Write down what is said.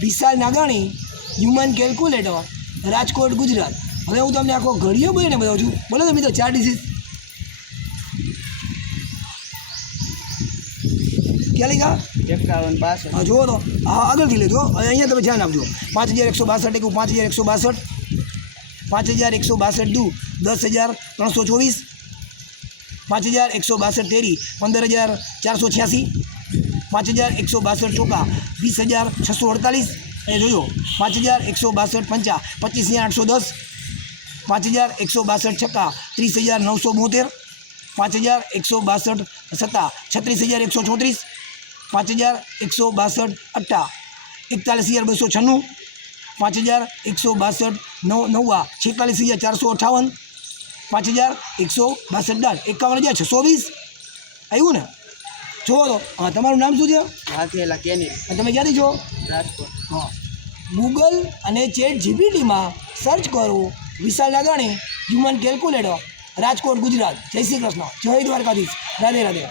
વિશાલ નાગાણી, human calculator, Rajkot, Gujarat. હવે હું તમને આખો ઘડીઓ બોલીને બતાવું છું. બોલો તો મિત્રો 4 ડિઝીઝ ક્યાં લખ્યા? 51 હા જુઓ તો, હા આગળથી લેજો. હવે અહીંયા તમે ધ્યાન આપજો. 5162 એકું 5162, 5162 દુ 10,324, 5162 તેરી 15,486, 5162 ચોકા 20,648. એ જોજો 5162 પંચા 25,810, 5162 છક્કા 30,972, 5162 સત્તા 36,134, 5162 અટ્ટા 41,296, 5162 નવ્વા 46,458, 5162 દાન 51,620. આવ્યું ને? જુઓ તો. હા, તમારું નામ શું છે? હાથેલા કેની તમે ક્યાંથી છો? રાજકોટ. હા, ગૂગલ અને ચેટ જીપીટીમાં સર્ચ કરો વિશાલ નાગાણી, હ્યુમન કેલ્ક્યુલેટર, રાજકોટ, ગુજરાત. જય શ્રી કૃષ્ણ, જય દ્વારકાધીશ, રાધે રાધે.